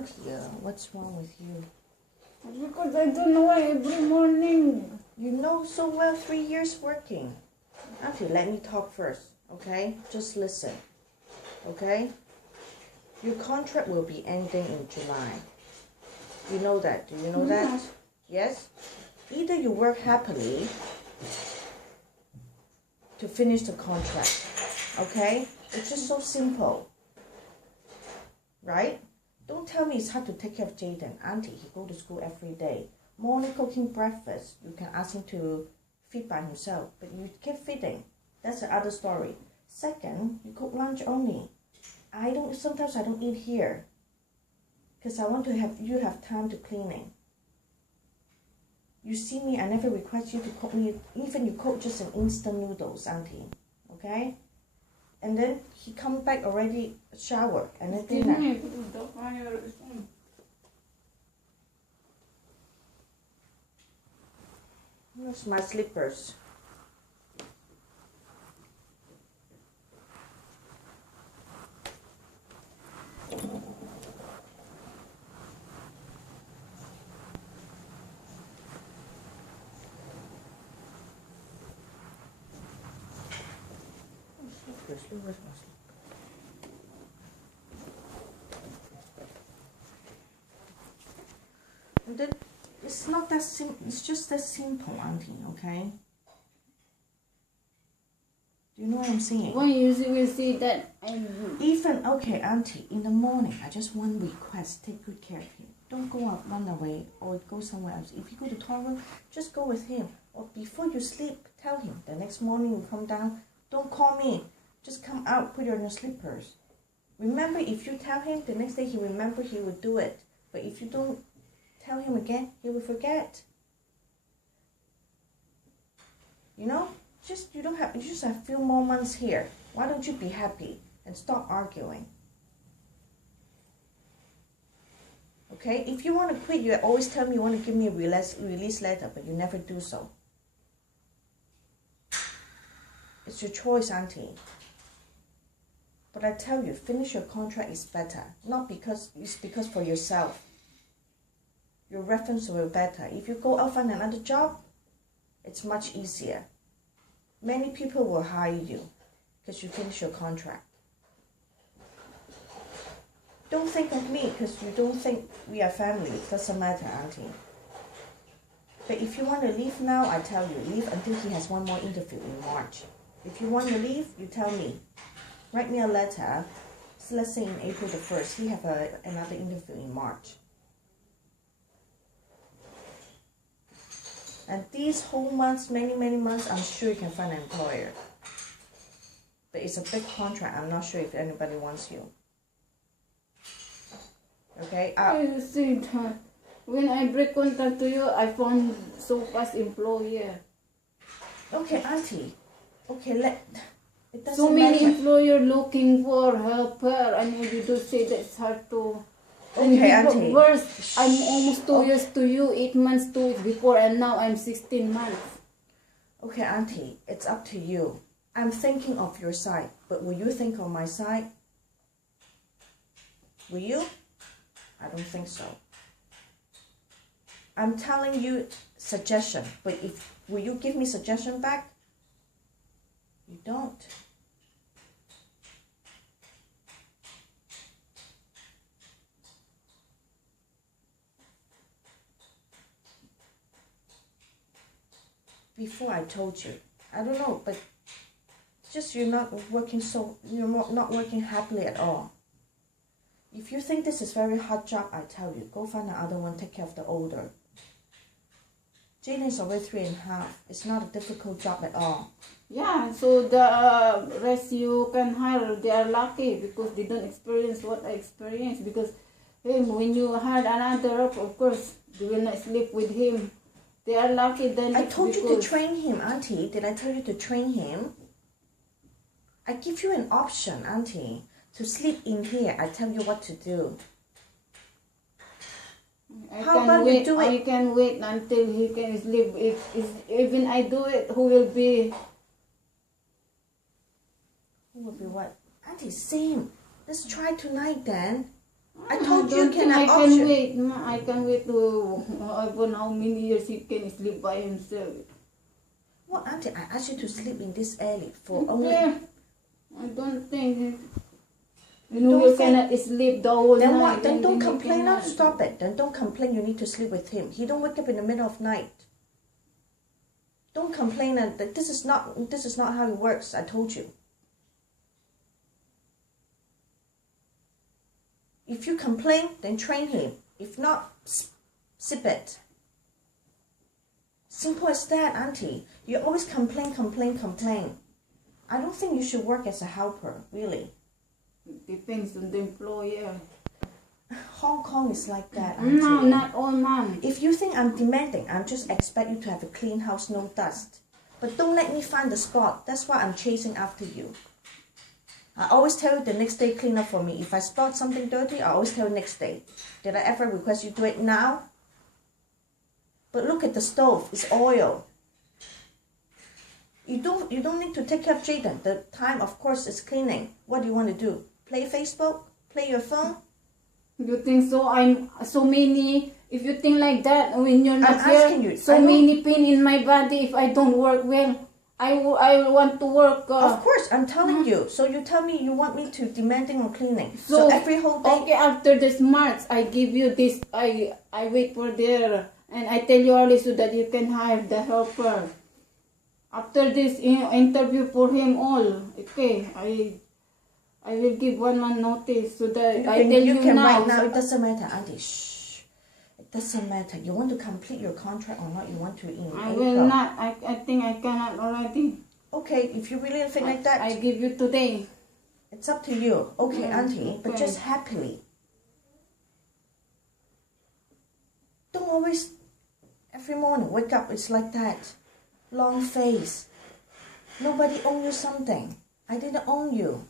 Auntie, what's wrong with you? Because I don't know why every morning. You know so well 3 years working. Auntie, let me talk first, okay? Just listen, okay? Your contract will be ending in July. You know that. Do you know that? Yes? Either you work happily to finish the contract, okay? It's just so simple, right? Don't tell me it's hard to take care of Jaden. Auntie, he go to school every day. Morning cooking breakfast. You can ask him to feed by himself, but you keep feeding. That's the other story. Second, you cook lunch only. Sometimes I don't eat here because I want to have time to cleaning. You see me, I never request you to cook me, even you cook just an instant noodles, Auntie, okay? And then he come back already shower and then dinner. The fire is on. That's my slippers. Where's my slipper? And then it's not that simple. It's just that simple, Auntie. Okay. Do you know what I'm saying? Why you will see that Even okay, Auntie. In the morning, I just one request: take good care of him. Don't go out, run away, or go somewhere else. If you go to toilet, just go with him. Or before you sleep, tell him. The next morning you come down. Don't call me. Just come out, put on your slippers. Remember, if you tell him, the next day he remember, he will do it. But if you don't tell him again, he will forget. You know, you just have a few more months here. Why don't you be happy and stop arguing? Okay, if you want to quit, you always tell me you want to give me a release letter, but you never do so. It's your choice, Auntie. But I tell you, finish your contract is better. Not because it's because for yourself. Your reference will be better. If you go out find another job, it's much easier. Many people will hire you because you finish your contract. Don't think of me because you don't think we are family. It doesn't matter, Auntie. But if you want to leave now, I tell you, leave until he has one more interview in March. If you want to leave, you tell me. Write me a letter. So let's say in April the 1st, he have another interview in March. And these whole months, many months, I'm sure you can find an employer. But it's a big contract. I'm not sure if anybody wants you. Okay? At the same time, when I break contract to you, I found so fast employer. Okay, Auntie. Okay, it doesn't so many matter. employer looking for helper, and you do say that's hard to. Okay, Auntie. Worse, I'm almost 2 years to you, 8 months to it before, and now I'm 16 months. Okay, Auntie, it's up to you. I'm thinking of your side, but will you think on my side? Will you? I don't think so. I'm telling you suggestion, but will you give me suggestion back? You don't. Before I told you, I don't know, but just you're not working happily at all. If you think this is very hard job, I tell you, go find another one, take care of the older. Jaden is already 3.5. It's not a difficult job at all. Yeah, so the rest you can hire, they are lucky because they don't experience what I experienced. Because when you hire another, of course, they will not sleep with him. They are lucky then. I told you to train him, Auntie. Did I tell you to train him? I give you an option, Auntie, to sleep in here. I tell you what to do. How about you do it? I can wait until he can sleep. If even I do it, who will be? Who will be what? Auntie, same. Let's try tonight then. I told you don't can think I have can option. wait. Ma. I can wait to even how many years he can sleep by himself. Well, Auntie, I asked you to sleep in this early for only... Yeah, I don't think. You Don't you think- cannot sleep the whole Then night. what? Then don't you complain. Now cannot. stop it. Then don't complain. You need to sleep with him. He don't wake up in the middle of night. Don't complain that this is not how it works. I told you. If you complain, then train him. If not, sip it. Simple as that, Auntie. You always complain. I don't think you should work as a helper, really. Depends on the employer. Hong Kong is like that, Auntie. No, not all, Mom. If you think I'm demanding, I just expect you to have a clean house, no dust. But don't let me find the spot. That's why I'm chasing after you. I always tell you the next day clean up for me. If I spot something dirty, I always tell you next day. Did I ever request you do it now? But look at the stove. It's oil. You don't need to take care of Jaden. The time, of course, is cleaning. What do you want to do? Play Facebook? Play your phone? You think so? I'm so many. If you think like that, when you're not I'm asking here, you, so I know- many pain in my body. If I don't work well, I want to work. Of course, I'm telling you. So you tell me you want me to demanding on cleaning. So So every whole day. okay, after this March, I give you this. I wait for there, and I tell you early so that you can hire the helper. After this interview for him all, okay, I will give 1 month notice so that I tell you can now. right now. It doesn't matter, Auntie. Shh. It doesn't matter. You want to complete your contract or not? You want to in I April. will not. I think I cannot already. Okay, if you really think like that, I give you today. it's up to you. Okay, Auntie, but okay. just happily. Don't always, every morning, wake up, it's like that. Long face. Nobody owe you something. I didn't own you.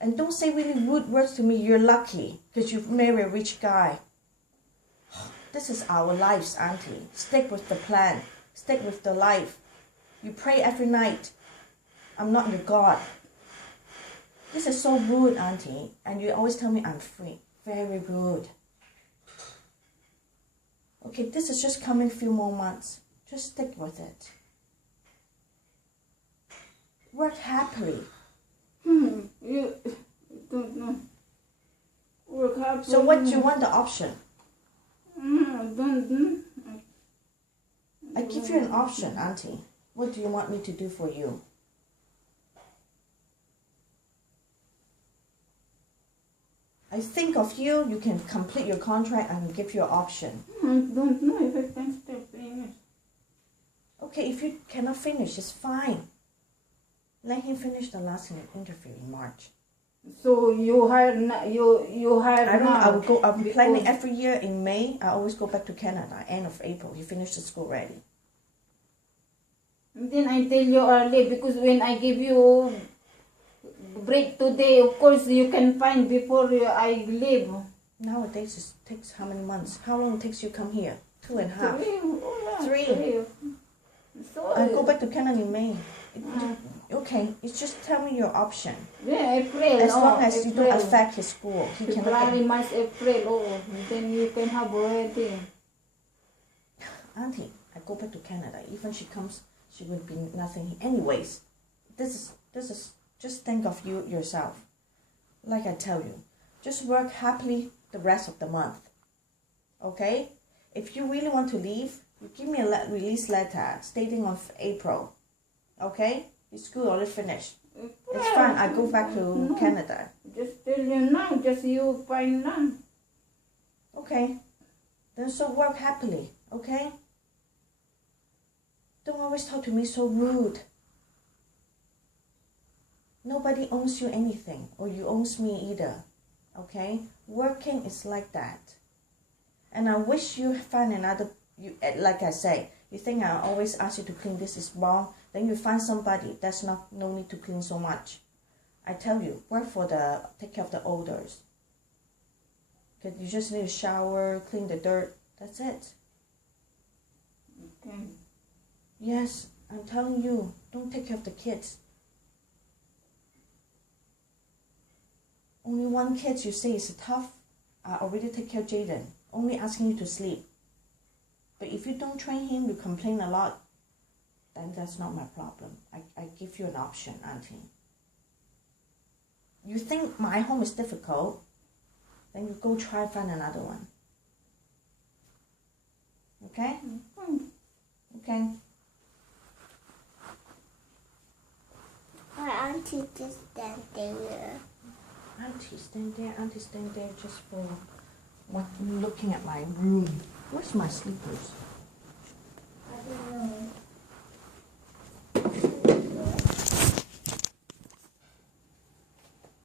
And don't say really rude words to me. You're lucky because you've married a rich guy. This is our lives, Auntie. Stick with the plan. Stick with the life. You pray every night. I'm not your God. This is so rude, Auntie. And you always tell me I'm free. Very rude. Okay, this is just coming few more months. Just stick with it. Work happily. You don't know. Work hard. So what do you want the option? Don't know. I give you an option, Auntie. What do you want me to do for you? I think of you, you can complete your contract and give you an option. I don't know if I can stop paying it. Okay, if you cannot finish, it's fine. Let him finish the last interview in March. So you hire you hire I don't know, now. I'll be planning every year in May. I always go back to Canada, end of April. He finished the school ready. And then I tell you early because when I give you break today, of course you can find before I leave. Nowadays it takes how many months? How long it takes you come here? 2.5. 3. Oh, yeah, 3. So I'll go back to Canada in May. Okay, it's just tell me your option. yeah, April. As long as you don't April. affect his school, he cannot February, get... March, April. Oh, then you can have already. Auntie, I go back to Canada. Even she comes, she will be nothing. Anyways, this is just think of you yourself. Like I tell you, just work happily the rest of the month. Okay? If you really want to leave, you give me a release letter stating on April. Okay? Your school already finished. It's fine. I go back to Canada. Just tell you now. Just you find now. Okay. Then so work happily. Okay? Don't always talk to me so rude. Nobody owes you anything, or you owes me either. Okay? Working is like that. And I wish you find another, like I say, you think I always ask you to clean, this is wrong, then you find somebody that's no need to clean so much. I tell you, take care of the odors. Okay, you just need to shower, clean the dirt, that's it. Okay. Yes, I'm telling you, don't take care of the kids. Only one kid you say is tough, already take care of Jaden, only asking you to sleep. But if you don't train him, you complain a lot, then that's not my problem. I give you an option, Auntie. You think my home is difficult, then you go try find another one. Okay? Okay. My auntie just stand there. Auntie stand there just for looking at my room. Where's my slippers?